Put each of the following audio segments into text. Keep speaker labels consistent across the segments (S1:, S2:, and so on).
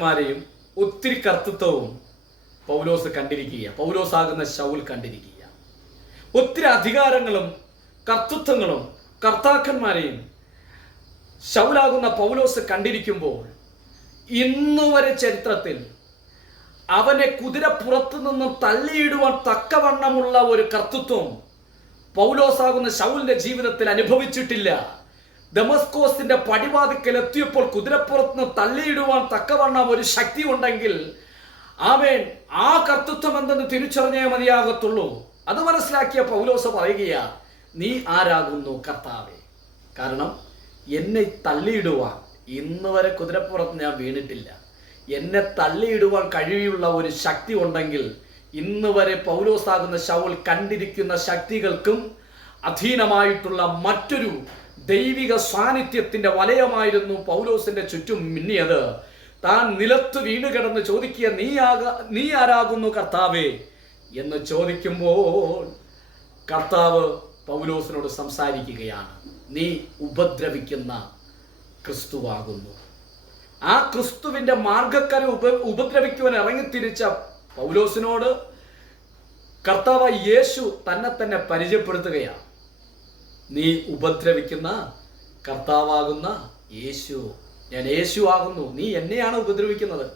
S1: കർത്താക്കന്മാരെയും ഒത്തിരി കർത്തൃത്വവും പൗലോസ് കണ്ടിരിക്കുക പൗലോസാകുന്ന ശൗൽ കണ്ടിരിക്കുക ഒത്തിരി അധികാരങ്ങളും കർത്തൃത്വങ്ങളും കർത്താക്കന്മാരെയും ശൗലാകുന്ന പൗലോസ് കണ്ടിരിക്കുമ്പോൾ ഇന്നുവരെ ചരിത്രത്തിൽ അവനെ കുതിരപ്പുറത്തു നിന്നും തള്ളിയിടുവാൻ തക്കവണ്ണമുള്ള ഒരു കർത്തൃത്വം പൗലോസാകുന്ന ശൗലിന്റെ ജീവിതത്തിൽ അനുഭവിച്ചിട്ടില്ല. ദമസ്കോസിന്റെ പടിവാതിക്കൽ എത്തിയപ്പോൾ കുതിരപ്പുറത്ത് തള്ളിയിടുവാൻ തക്കവണ്ണം ഒരു ശക്തി ഉണ്ടെങ്കിൽ ആമേൻ ആ കർത്തൃത്വം എന്തെന്ന് തിരിച്ചറിഞ്ഞേ മതിയാകത്തുള്ളൂ. അത് മനസ്സിലാക്കിയ പൗലോസ പറയുകയാ നീ ആരാകുന്നു കർത്താവെ? കാരണം എന്നെ തള്ളിയിടുവാൻ ഇന്ന് വരെ കുതിരപ്പുറത്ത് ഞാൻ വീണിട്ടില്ല. എന്നെ തള്ളിയിടുവാൻ കഴിയുള്ള ഒരു ശക്തി ഉണ്ടെങ്കിൽ ഇന്ന് വരെ പൗലോസാകുന്ന ശൗൽ കണ്ടിരിക്കുന്ന ശക്തികൾക്കും അധീനമായിട്ടുള്ള മറ്റൊരു ദൈവിക സാന്നിധ്യത്തിന്റെ വലയമായിരുന്നു പൗലോസിന്റെ ചുറ്റും മിന്നിയത്. താൻ നിലത്ത് വീണ് കിടന്ന് ചോദിക്കുക നീ ആക നീ ആരാകുന്നു കർത്താവേ? എന്ന് ചോദിക്കുമ്പോൾ കർത്താവ് പൗലോസിനോട് സംസാരിക്കുകയാണ്. നീ ഉപദ്രവിക്കുന്ന ക്രിസ്തുവാകുന്നു. ആ ക്രിസ്തുവിന്റെ മാർഗക്കാരെ ഉപ ഉപദ്രവിക്കുവാൻ ഇറങ്ങിത്തിരിച്ച പൗലോസിനോട് കർത്താവ് യേശു തന്നെ തന്നെ പരിചയപ്പെടുത്തുകയാണ്. നീ ഉപദ്രവിക്കുന്ന കർത്താവാകുന്ന യേശു. ഞാൻ യേശു ആകുന്നു. നീ എന്നെയാണ് ഉപദ്രവിക്കുന്നത്.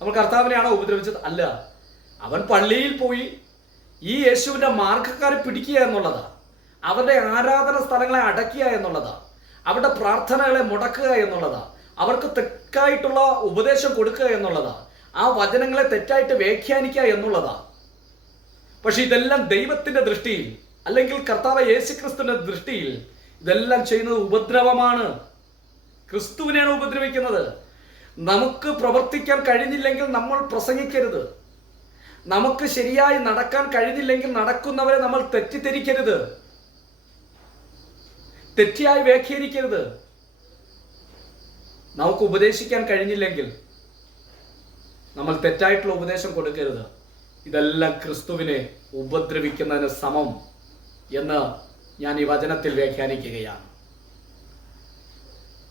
S1: നമ്മൾ കർത്താവിനെയാണോ ഉപദ്രവിച്ചത്? അല്ല. അവൻ പള്ളിയിൽ പോയി ഈ യേശുവിന്റെ മാർഗക്കാരെ പിടിക്കുക എന്നുള്ളതാ. അവരുടെ ആരാധന സ്ഥലങ്ങളെ അടക്കുക എന്നുള്ളതാണ് അവരുടെ പ്രാർത്ഥനകളെ മുടക്കുക എന്നുള്ളതാണ് അവർക്ക് തെറ്റായിട്ടുള്ള ഉപദേശം കൊടുക്കുക എന്നുള്ളതാണ് ആ വചനങ്ങളെ തെറ്റായിട്ട് വ്യാഖ്യാനിക്കുക എന്നുള്ളതാണ് പക്ഷെ ഇതെല്ലാം ദൈവത്തിന്റെ ദൃഷ്ടിയിൽ അല്ലെങ്കിൽ കർത്താവ് യേശുക്രിസ്തുവിന്റെ ദൃഷ്ടിയിൽ ഇതെല്ലാം ചെയ്യുന്നത് ഉപദ്രവമാണ്. ക്രിസ്തുവിനെയാണ് ഉപദ്രവിക്കുന്നത്. നമുക്ക് പ്രവർത്തിക്കാൻ കഴിഞ്ഞില്ലെങ്കിൽ നമ്മൾ പ്രസംഗിക്കരുത്. നമുക്ക് ശരിയായി നടക്കാൻ കഴിഞ്ഞില്ലെങ്കിൽ നടക്കുന്നവരെ നമ്മൾ തെറ്റിദ്ധരിക്കരുത്. തെറ്റിയായി വ്യാഖ്യാനിക്കരുത്. നമുക്ക് ഉപദേശിക്കാൻ കഴിഞ്ഞില്ലെങ്കിൽ നമ്മൾ തെറ്റായിട്ടുള്ള ഉപദേശം കൊടുക്കരുത്. ഇതെല്ലാം ക്രിസ്തുവിനെ ഉപദ്രവിക്കുന്നതിന് സമം. എന്ന് ഞാൻ ഈ വചനത്തിൽ വ്യാഖ്യാനിക്കുകയാണ്.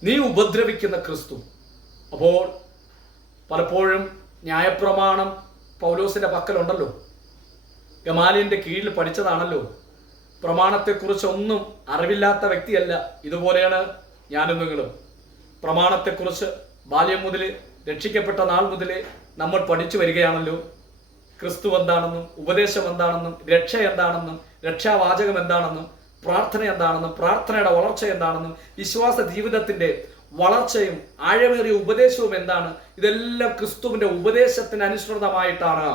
S1: നീ ഉപദ്രവിക്കുന്ന ക്രിസ്തു. അപ്പോൾ പലപ്പോഴും ന്യായപ്രമാണം പൗലോസിന്റെ പക്കലുണ്ടല്ലോ. ഗമാലിന്റെ കീഴിൽ പഠിച്ചതാണല്ലോ. പ്രമാണത്തെക്കുറിച്ചൊന്നും അറിവില്ലാത്ത വ്യക്തിയല്ല. ഇതുപോലെയാണ് ഞാനും നിങ്ങളും. പ്രമാണത്തെക്കുറിച്ച് ബാല്യം മുതൽ രക്ഷിക്കപ്പെട്ട നാൾ മുതൽ നമ്മൾ പഠിച്ചു വരികയാണല്ലോ. ക്രിസ്തു എന്താണെന്നും ഉപദേശം എന്താണെന്നും രക്ഷ എന്താണെന്നും രക്ഷാവാചകം എന്താണെന്നും പ്രാർത്ഥന എന്താണെന്നും പ്രാർത്ഥനയുടെ വളർച്ച എന്താണെന്നും വിശ്വാസ ജീവിതത്തിന്റെ വളർച്ചയും ആഴമേറിയ ഉപദേശവും എന്താണ് ഇതെല്ലാം ക്രിസ്തുവിന്റെ ഉപദേശത്തിന് അനുസൃതമായിട്ടാണ്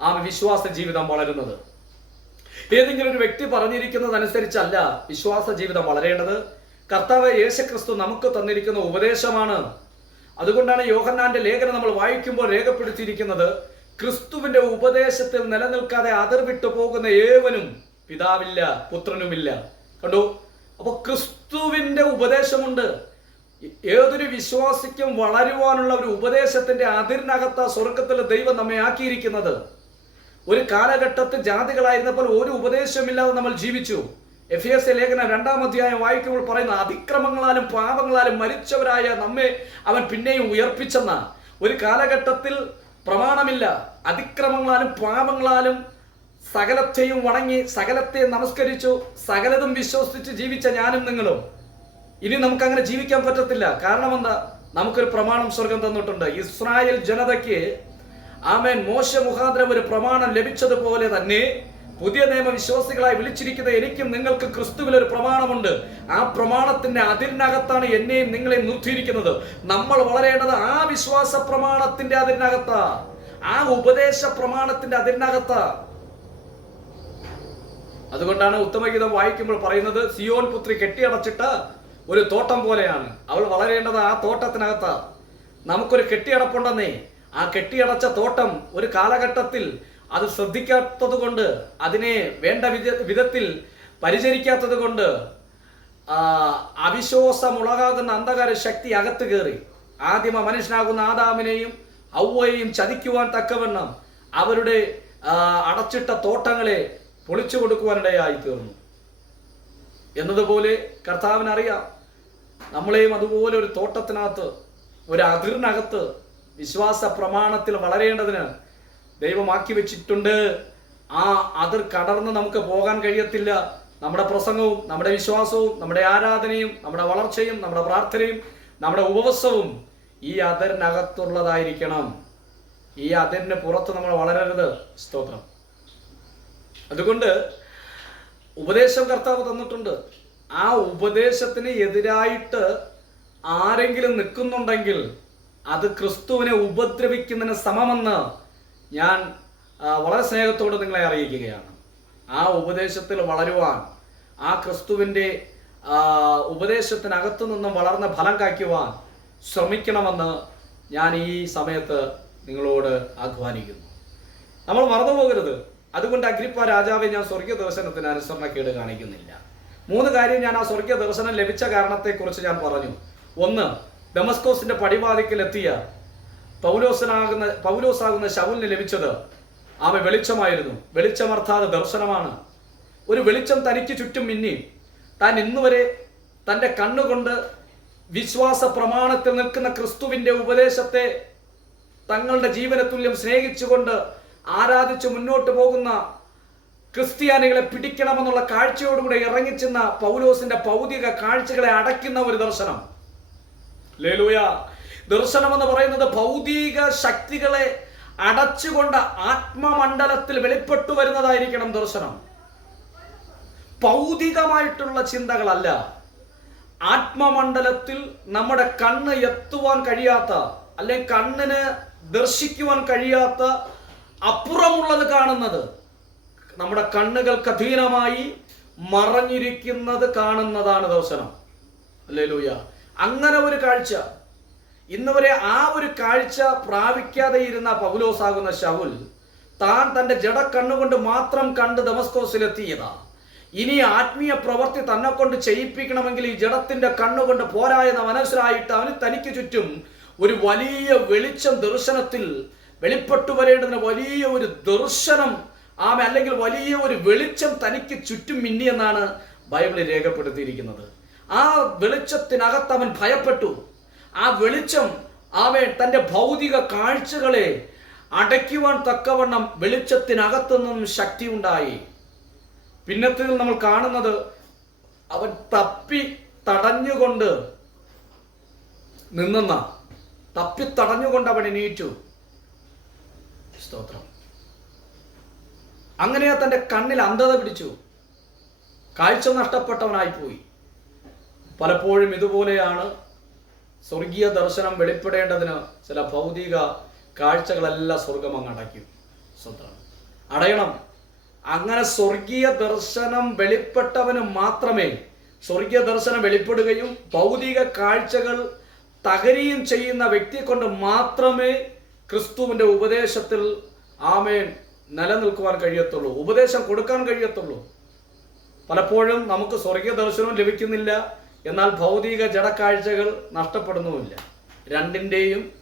S1: ആ വിശ്വാസ ജീവിതം വളരുന്നത്. ഏതെങ്കിലും ഒരു വ്യക്തി പറഞ്ഞിരിക്കുന്നതനുസരിച്ചല്ല വിശ്വാസ ജീവിതം വളരേണ്ടത്. കർത്താവ് യേശുക്രിസ്തു നമുക്ക് തന്നിരിക്കുന്ന ഉപദേശമാണ്. അതുകൊണ്ടാണ് യോഹന്നാന്റെ ലേഖനം നമ്മൾ വായിക്കുമ്പോൾ രേഖപ്പെടുത്തിയിരിക്കുന്നത് ക്രിസ്തുവിന്റെ ഉപദേശത്തിൽ നിലനിൽക്കാതെ അതിർവിട്ടു പോകുന്ന ഏവനും പിതാവില്ല പുത്രനുമില്ല. കണ്ടു? അപ്പോൾ ക്രിസ്തുവിന്റെ ഉപദേശമുണ്ട്. ഏതൊരു വിശ്വാസിക്കും വളരുവാനുള്ള ഒരു ഉപദേശത്തിന്റെ അതിരിനകത്ത സ്വർഗത്തിൽ ദൈവം നമ്മെ ആക്കിയിരിക്കുന്നത്. ഒരു കാലഘട്ടത്തിൽ ജാതികളായിരുന്നപ്പോൾ ഒരു ഉപദേശമില്ലാതെ നമ്മൾ ജീവിച്ചു. എഫ് എസ് ലേഖനം രണ്ടാം അധ്യായം വായിക്കുമ്പോൾ പറയുന്ന അതിക്രമങ്ങളാലും പാപങ്ങളാലും മരിച്ചവരായ നമ്മെ അവൻ പിന്നെയും ഉയർപ്പിച്ചെന്ന. ഒരു കാലഘട്ടത്തിൽ പ്രമാണമില്ല. അതിക്രമങ്ങളാലും പാപങ്ങളാലും സകലത്തെയും വണങ്ങി സകലത്തെ നമസ്കരിച്ചു സകലതും വിശ്വസിച്ച് ജീവിച്ച ഞാനും നിങ്ങളും. ഇനി നമുക്ക് അങ്ങനെ ജീവിക്കാൻ പറ്റത്തില്ല. കാരണം എന്താ? നമുക്കൊരു പ്രമാണം സ്വർഗം തന്നിട്ടുണ്ട്. ഇസ്രായേൽ ജനതയ്ക്ക് ആമേൻ. മോശ മുഖാന്തരം ഒരു പ്രമാണം ലഭിച്ചതുപോലെ തന്നെ പുതിയ നിയമ വിശ്വാസികളായി വിളിച്ചിരിക്കുന്ന എനിക്കും നിങ്ങൾക്ക് ക്രിസ്തുവിൽ ഒരു പ്രമാണമുണ്ട്. ആ പ്രമാണത്തിന്റെ അതിരിനകത്താണ് എന്നെയും നിങ്ങളെയും നിർത്തിയിരിക്കുന്നത് നമ്മൾ വളരേണ്ടത് ആ വിശ്വാസ പ്രമാണത്തിന്റെ അതിരിനകത്താ. ആ ഉപദേശ പ്രമാണത്തിന്റെ അതിരിനകത്താ. അതുകൊണ്ടാണ് ഉത്തമഗീതം വായിക്കുമ്പോൾ പറയുന്നത് സിയോൻ പുത്രി കെട്ടിയടച്ചിട്ട് ഒരു തോട്ടം പോലെയാണ്. അവൾ വളരേണ്ടത് ആ തോട്ടത്തിനകത്താ. നമുക്കൊരു കെട്ടിയടപ്പുണ്ടെന്നേ. ആ കെട്ടിയടച്ച തോട്ടം ഒരു കാലഘട്ടത്തിൽ അത് ശ്രദ്ധിക്കാത്തത് കൊണ്ട് അതിനെ വേണ്ട വിധ വിധത്തിൽ പരിചരിക്കാത്തത് കൊണ്ട് അവിശ്വാസമുളകാകുന്ന അന്ധകാര ശക്തി അകത്ത് കയറി. ആദ്യമ മനുഷ്യനാകുന്ന ആദാമിനെയും ഔവയെയും ചതിക്കുവാൻ തക്കവണ്ണം അവരുടെ അടച്ചിട്ട തോട്ടങ്ങളെ പൊളിച്ചു കൊടുക്കുവാനിടയായി തീർന്നു. എന്നതുപോലെ കർത്താവിനറിയാം നമ്മളെയും അതുപോലെ ഒരു തോട്ടത്തിനകത്ത് ഒരു അതിർനകത്ത് വിശ്വാസ പ്രമാണത്തിൽ വളരേണ്ടതിന് ദൈവമാക്കി വെച്ചിട്ടുണ്ട്. ആ അതിർ കടർന്ന് നമുക്ക് പോകാൻ കഴിയത്തില്ല. നമ്മുടെ പ്രസംഗവും നമ്മുടെ വിശ്വാസവും നമ്മുടെ ആരാധനയും നമ്മുടെ വളർച്ചയും നമ്മുടെ പ്രാർത്ഥനയും നമ്മുടെ ഉപവസവും ഈ അതിരിനകത്തുള്ളതായിരിക്കണം ഈ അതിരിന് പുറത്ത് നമ്മൾ വളരരുത്. സ്തോത്രം. അതുകൊണ്ട് ഉപദേശം കർത്താവ് തന്നിട്ടുണ്ട്. ആ ഉപദേശത്തിന് എതിരായിട്ട് ആരെങ്കിലും നിൽക്കുന്നുണ്ടെങ്കിൽ അത് ക്രിസ്തുവിനെ ഉപദ്രവിക്കുന്നതിന് സമമെന്ന് ഞാൻ വളരെ സ്നേഹത്തോടെ നിങ്ങളെ അറിയിക്കുകയാണ്. ആ ഉപദേശത്തിൽ വളരുവാൻ ആ ക്രിസ്തുവിന്റെ ഉപദേശത്തിനകത്തു നിന്നും വളർന്ന ഫലം കായ്ക്കുവാൻ ശ്രമിക്കണമെന്ന് ഞാൻ ഈ സമയത്ത് നിങ്ങളോട് ആഹ്വാനിക്കുന്നു. നമ്മൾ മറന്നു പോകരുത് അതുകൊണ്ട് അഗ്രിപ്പ രാജാവെ ഞാൻ സ്വർഗീയ ദർശനത്തിന് അനുസരണക്കേട് കാണിക്കുന്നില്ല. മൂന്ന് കാര്യം ഞാൻ ആ സ്വർഗീയ ദർശനം ലഭിച്ച കാരണത്തെക്കുറിച്ച് ഞാൻ പറഞ്ഞു. ഒന്ന് ഡെമസ്കോസിന്റെ പടിവാതിക്കൽ എത്തിയ പൗലോസനാകുന്ന പൗലോസാകുന്ന ശൗലിന് ലഭിച്ചത് ആമ വെളിച്ചമായിരുന്നു. വെളിച്ചമർത്ഥാതെ ദർശനമാണ്. ഒരു വെളിച്ചം തനിക്ക് ചുറ്റും മിന്നി. താൻ ഇന്നുവരെ തന്റെ കണ്ണുകൊണ്ട് വിശ്വാസ പ്രമാണത്തിൽ നിൽക്കുന്ന ക്രിസ്തുവിന്റെ ഉപദേശത്തെ തങ്ങളുടെ ജീവന തുല്യം സ്നേഹിച്ചുകൊണ്ട് ആരാധിച്ച് മുന്നോട്ട് പോകുന്ന ക്രിസ്ത്യാനികളെ പിടിക്കണമെന്നുള്ള കാഴ്ചയോടുകൂടെ ഇറങ്ങിച്ചെന്ന പൗലോസിന്റെ ഭൗതിക കാഴ്ചകളെ അടയ്ക്കുന്ന ഒരു ദർശനം. ലേലൂയ. ദർശനം എന്ന് പറയുന്നത് ഭൗതിക ശക്തികളെ അടച്ചുകൊണ്ട് ആത്മമണ്ഡലത്തിൽ വെളിപ്പെട്ടു വരുന്നതായിരിക്കണം ദർശനം. ഭൗതികമായിട്ടുള്ള ചിന്തകളല്ല. ആത്മമണ്ഡലത്തിൽ നമ്മുടെ കണ്ണ് എത്തുവാൻ കഴിയാത്ത അല്ലെങ്കിൽ കണ്ണിന് ദർശിക്കുവാൻ കഴിയാത്ത അപ്പുറമുള്ളത് കാണുന്നത് നമ്മുടെ കണ്ണുകൾക്ക് അധീനമായി മറഞ്ഞിരിക്കുന്നത് കാണുന്നതാണ് ദർശനം. അല്ലേ ലൂയ അങ്ങനെ ഒരു കാഴ്ച ഇന്ന് വരെ ആ ഒരു കാഴ്ച പ്രാപിക്കാതെ ഇരുന്ന പൗലോസാകുന്ന ശൗൽ താൻ തന്റെ ജഡ കണ്ണുകൊണ്ട് മാത്രം കണ്ട് ദമസ്കോസിലെത്തിയതാ ഇനി ആത്മീയ പ്രവൃത്തി തന്നെ കൊണ്ട് ചെയ്യിപ്പിക്കണമെങ്കിൽ ഈ ജഡത്തിന്റെ കണ്ണുകൊണ്ട് പോരാ മനസ്സിലായിട്ട് അവന് തനിക്ക് ചുറ്റും ഒരു വലിയ വെളിച്ചം ദർശനത്തിൽ വെളിപ്പെട്ടു വരേണ്ടതിന് വലിയ ഒരു ദർശനം ആമ അല്ലെങ്കിൽ വലിയ ഒരു വെളിച്ചം തനിക്ക് ചുറ്റും മിന്നിയെന്നാണ് ബൈബിളിൽ രേഖപ്പെടുത്തിയിരിക്കുന്നത്. ആ വെളിച്ചത്തിനകത്ത് അവൻ ഭയപ്പെട്ടു. ആ വെളിച്ചം ആമേ തന്റെ ഭൗതിക കാഴ്ചകളെ അടയ്ക്കുവാൻ തക്കവണ്ണം വെളിച്ചത്തിനകത്തു നിന്നും ശക്തി ഉണ്ടായി പിന്നത്തിൽ നമ്മൾ കാണുന്നത് അവൻ തപ്പി തടഞ്ഞുകൊണ്ട് നിന്നെന്ന തപ്പി തടഞ്ഞുകൊണ്ട് അവൻ എണീറ്റു. സ്തോത്രം. അങ്ങനെ തന്റെ കണ്ണിൽ അന്ധത പിടിച്ചു. കാഴ്ച നഷ്ടപ്പെട്ടവനായിപ്പോയി പലപ്പോഴും ഇതുപോലെയാണ് സ്വർഗീയ ദർശനം വെളിപ്പെടേണ്ടതിന് ചില ഭൗതിക കാഴ്ചകളെല്ലാം സ്വർഗം അങ്ങ് അടയ്ക്കും സ്വന്തം. അടയണം. അങ്ങനെ സ്വർഗീയ ദർശനം വെളിപ്പെട്ടവന് മാത്രമേ സ്വർഗീയ ദർശനം വെളിപ്പെടുകയും ഭൗതിക കാഴ്ചകൾ തകരുകയും ചെയ്യുന്ന വ്യക്തിയെ കൊണ്ട് മാത്രമേ ക്രിസ്തുവിന്റെ ഉപദേശത്തിൽ ആമേൻ നിലനിൽക്കുവാൻ കഴിയത്തുള്ളൂ. ഉപദേശം കൊടുക്കാൻ കഴിയത്തുള്ളൂ. പലപ്പോഴും നമുക്ക് സ്വർഗീയ ദർശനവും ലഭിക്കുന്നില്ല. എന്നാൽ ഭൗതിക ജഡക്കാഴ്ചകൾ നഷ്ടപ്പെടുന്നുമില്ല. രണ്ടിന്റെയും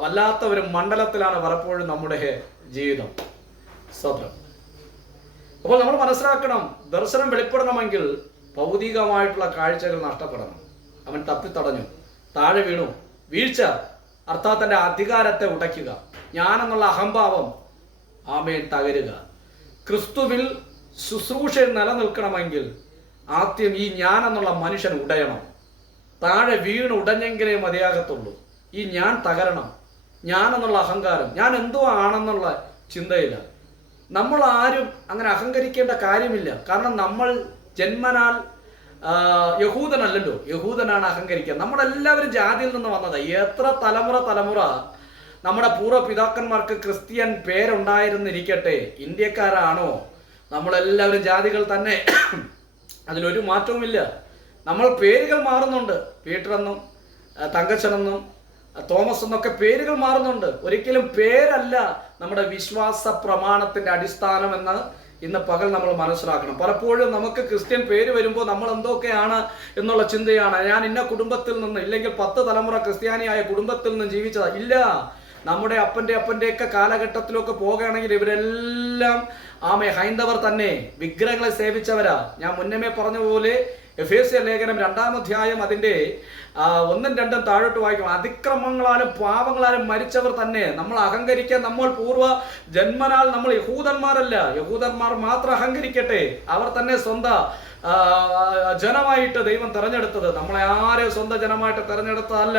S1: വല്ലാത്ത ഒരു മണ്ഡലത്തിലാണ് പലപ്പോഴും നമ്മുടെ ജീവിതം. സ്വതം അപ്പോൾ നമ്മൾ മനസ്സിലാക്കണം ദർശനം വെളിപ്പെടണമെങ്കിൽ ഭൗതികമായിട്ടുള്ള കാഴ്ചകൾ നഷ്ടപ്പെടണം. അവൻ തപ്പിത്തടഞ്ഞു താഴെ വീണു. വീഴ്ച അർത്ഥാത് തന്റെ അധികാരത്തെ ഉടയ്ക്കുക. ഞാനെന്നുള്ള അഹംഭാവം ആമേൻ തകരുക. ക്രിസ്തുവിൽ ശുശ്രൂഷയിൽ നിലനിൽക്കണമെങ്കിൽ ആദ്യം ഈ ഞാൻ എന്നുള്ള മനുഷ്യൻ ഉടയണം. താഴെ വീണ് ഉടഞ്ഞെങ്കിലേ മതിയാകത്തുള്ളൂ. ഈ ഞാൻ തകരണം. ഞാൻ എന്നുള്ള അഹങ്കാരം. ഞാൻ എന്തോ ആണെന്നുള്ള ചിന്തയില്ല. നമ്മൾ ആരും അങ്ങനെ അഹങ്കരിക്കേണ്ട കാര്യമില്ല. കാരണം നമ്മൾ ജന്മനാൽ യഹൂദനല്ലല്ലോ. യഹൂദനാണ് അഹങ്കരിക്കുക. നമ്മളെല്ലാവരും ജാതിയിൽ നിന്ന് വന്നത്. എത്ര തലമുറ തലമുറ നമ്മുടെ പൂർവ പിതാക്കന്മാർക്ക് ക്രിസ്ത്യൻ പേരുണ്ടായിരുന്നിരിക്കട്ടെ. ഇന്ത്യക്കാരാണോ? നമ്മളെല്ലാവരും ജാതികൾ തന്നെ. അതിലൊരു മാറ്റവുമില്ല. നമ്മൾ പേരുകൾ മാറുന്നുണ്ട്. പീറ്റർ എന്നും തങ്കച്ചനെന്നും തോമസ് എന്നൊക്കെ പേരുകൾ മാറുന്നുണ്ട്. ഒരിക്കലും പേരല്ല നമ്മുടെ വിശ്വാസ പ്രമാണത്തിന്റെ അടിസ്ഥാനം എന്ന് ഇന്ന് പകൽ നമ്മൾ മനസ്സിലാക്കണം. പലപ്പോഴും നമുക്ക് ക്രിസ്ത്യൻ പേര് വരുമ്പോൾ നമ്മൾ എന്തൊക്കെയാണ് എന്നുള്ള ചിന്തയാണ്. ഞാൻ ഇന്ന കുടുംബത്തിൽ നിന്ന് ഇല്ലെങ്കിൽ പത്ത് തലമുറ ക്രിസ്ത്യാനിയായ കുടുംബത്തിൽ നിന്ന് ജീവിച്ചതാ. ഇല്ല. നമ്മുടെ അപ്പന്റെ അപ്പന്റെയൊക്കെ കാലഘട്ടത്തിലൊക്കെ പോകുകയാണെങ്കിൽ ഇവരെല്ലാം ആമെ ഹൈന്ദവർ തന്നെ വിഗ്രഹങ്ങളെ സേവിച്ചവരാ. ഞാൻ മുന്നമേ പറഞ്ഞ പോലെ എഫ് എസ് ലേഖനം രണ്ടാം അധ്യായം അതിന്റെ ഒന്നും രണ്ടും താഴോട്ട് വായിക്കും അതിക്രമങ്ങളാലും പാപങ്ങളാലും മരിച്ചവർ തന്നെ നമ്മൾ അഹങ്കരിക്കാൻ നമ്മൾ പൂർവ ജന്മനാൽ നമ്മൾ യഹൂദന്മാരല്ല. യഹൂദന്മാർ മാത്രം അഹങ്കരിക്കട്ടെ. അവർ തന്നെ സ്വന്ത ജനമായിട്ട് ദൈവം തിരഞ്ഞെടുത്തത്. നമ്മളെ ആരെയും സ്വന്തം ജനമായിട്ട് തിരഞ്ഞെടുത്തതല്ല.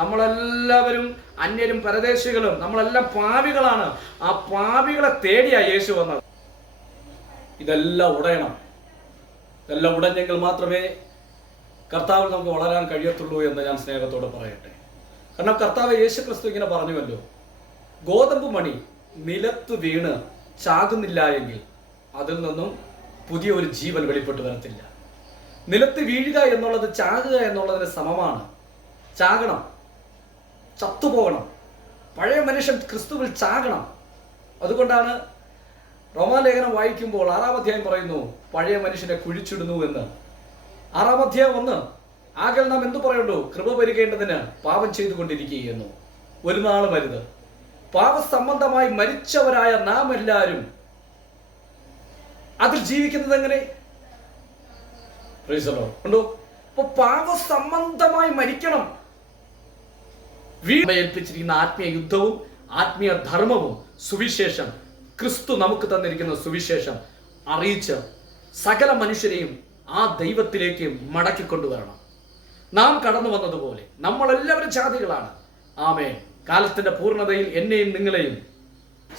S1: നമ്മളെല്ലാവരും അന്യരും പരദേശികളും നമ്മളെല്ലാം പാവികളാണ്. ആ പാവികളെ തേടിയാ യേശു വന്നത്. ഇതെല്ലാം ഉടയണം. ഇതെല്ലാം ഉടഞ്ഞെങ്കിൽ മാത്രമേ കർത്താവിൽ നമുക്ക് വളരാൻ കഴിയത്തുള്ളൂ എന്ന് ഞാൻ സ്നേഹത്തോടെ പറയട്ടെ. കാരണം കർത്താവ് യേശു ക്രിസ്തു ഇങ്ങനെ പറഞ്ഞുവല്ലോ. ഗോതമ്പ് മണി നിലത്ത് വീണ് ചാകുന്നില്ല എങ്കിൽ അതിൽ നിന്നും പുതിയ ഒരു ജീവൻ വെളിപ്പെട്ട് വരത്തില്ല. നിലത്ത് വീഴുക എന്നുള്ളത് ചാകുക എന്നുള്ളതിന് സമമാണ്. ചാകണം. ചത്തുപോകണം. പഴയ മനുഷ്യൻ ക്രിസ്തുവിൽ ചാകണം. അതുകൊണ്ടാണ് റോമാലേഖനം വായിക്കുമ്പോൾ ആറാം അധ്യായം പറയുന്നു പഴയ മനുഷ്യനെ കുഴിച്ചിടുന്നു എന്ന്. ആറാം അധ്യായം ഒന്ന് ആകെ നാം എന്തു പറയുള്ളൂ കൃപ പെരുകേണ്ടതിന് പാപം ചെയ്തുകൊണ്ടിരിക്കുകയെന്നു. ഒരു നാളും വരുത് പാപസംബന്ധമായി മരിച്ചവരായ നാം എല്ലാവരും അതിൽ ജീവിക്കുന്നത് എങ്ങനെ. ഉണ്ടോ അപ്പൊ പാപസംബന്ധമായി മരിക്കണം. വീട് ഏൽപ്പിച്ചിരിക്കുന്ന ആത്മീയ യുദ്ധവും ആത്മീയ ധർമ്മവും സുവിശേഷം ക്രിസ്തു നമുക്ക് തന്നിരിക്കുന്ന സുവിശേഷം അറിയിച്ച് സകല മനുഷ്യരെയും ആ ദൈവത്തിലേക്ക് മടക്കി മടക്കിക്കൊണ്ടുവരണം. നാം കടന്നു വന്നതുപോലെ നമ്മളെല്ലാവരും ജാതികളാണ്. ആമേ കാലത്തിന്റെ പൂർണതയിൽ എന്നെയും നിങ്ങളെയും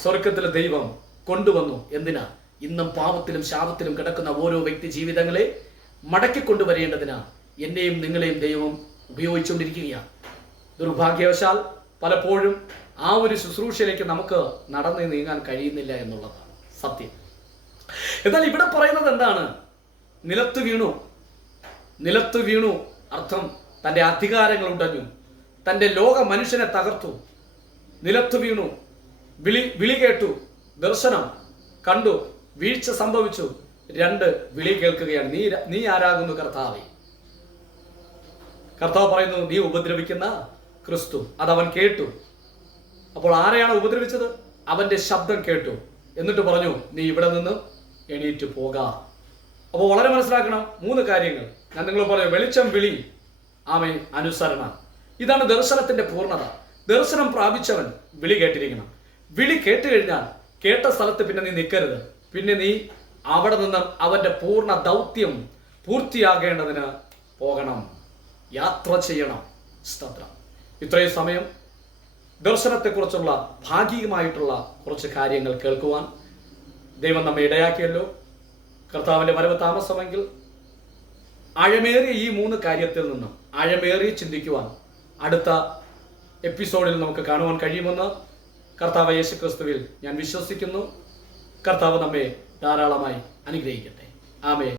S1: സ്വർഗത്തിലെ ദൈവം കൊണ്ടുവന്നു എന്തിനാ? ഇന്നും പാപത്തിലും ശാപത്തിലും കിടക്കുന്ന ഓരോ വ്യക്തി ജീവിതങ്ങളെ മടക്കി കൊണ്ടുവരേണ്ടതിനാ എന്നെയും നിങ്ങളെയും ദൈവം ഉപയോഗിച്ചുകൊണ്ടിരിക്കുകയാണ്. ദുർഭാഗ്യവശാൽ പലപ്പോഴും ആ ഒരു ശുശ്രൂഷയിലേക്ക് നമുക്ക് നടന്നു നീങ്ങാൻ കഴിയുന്നില്ല എന്നുള്ളതാണ് സത്യം. എന്നാൽ ഇവിടെ പറയുന്നത് എന്താണ്? നിലത്ത് വീണു. നിലത്ത് വീണു. അർത്ഥം തന്റെ അധികാരങ്ങൾ ഉടഞ്ഞു. തന്റെ ലോക മനുഷ്യനെ തകർത്തു. നിലത്ത് വീണു. വിളി വിളി കേട്ടു. ദർശനം കണ്ടു. വീഴ്ച സംഭവിച്ചു. രണ്ട് വിളി കേൾക്കുകയാണ്. നീ നീ ആരാകുന്നു കർത്താവേ? കർത്താവ് പറയുന്നു നീ ഉപദ്രവിക്കുന്ന ക്രിസ്തു. അതവൻ കേട്ടു. അപ്പോൾ ആരെയാണ് ഉപദ്രവിച്ചത്? അവന്റെ ശബ്ദം കേട്ടു. എന്നിട്ട് പറഞ്ഞു നീ ഇവിടെ നിന്ന് എണീറ്റ് പോകാം. അപ്പോൾ വളരെ മനസ്സിലാക്കണം മൂന്ന് കാര്യങ്ങൾ. ഞാൻ നിങ്ങൾ പറയും വെളിച്ചം വിളി ആമേ അനുസരണ. ഇതാണ് ദർശനത്തിന്റെ പൂർണത. ദർശനം പ്രാപിച്ചവൻ വിളി കേട്ടിരിക്കണം. വിളി കേട്ട് കഴിഞ്ഞാൽ കേട്ട സ്ഥലത്ത് പിന്നെ നീ നിൽക്കരുത്. പിന്നെ നീ അവിടെ നിന്ന് അവന്റെ പൂർണ ദൗത്യം പൂർത്തിയാകേണ്ടതിന് പോകണം. യാത്ര ചെയ്യണം. സ്തോത്രം. ഇത്രയും സമയം ദർശനത്തെക്കുറിച്ചുള്ള ഭാഗികമായിട്ടുള്ള കുറച്ച് കാര്യങ്ങൾ കേൾക്കുവാൻ ദൈവം നമ്മെ ഇടയാക്കിയല്ലോ. കർത്താവിന്റെ വരവ് താമസമെങ്കിൽ ആഴമേറിയ ഈ മൂന്ന് കാര്യത്തിൽ നിന്നും ആഴമേറി ചിന്തിക്കുവാൻ അടുത്ത എപ്പിസോഡിൽ നമുക്ക് കാണുവാൻ കഴിയുമെന്ന് കർത്താവ് യേശു ക്രിസ്തുവിൽ ഞാൻ വിശ്വസിക്കുന്നു. കർത്താവ് നമ്മെ ധാരാളമായി അനുഗ്രഹിക്കട്ടെ. ആമേ